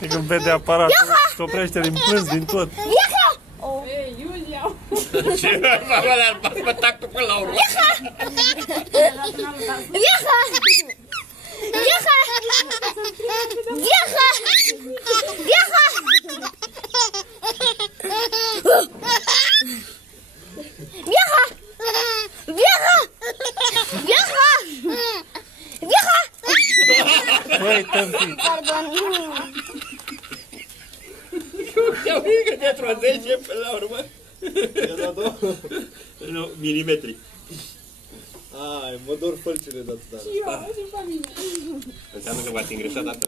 E când vede aparatul, se oprește din plâns, din tot. Ei, Iulia! Ce mă mă tactul până la urmă. Băi, tâmpii! Pardon, Ia uite că te trozește până la urmă. Nu, milimetri. Ai, mă dor fălcile de atâta. Și eu, și familie. Înseamnă că v-ați îngreșat dată.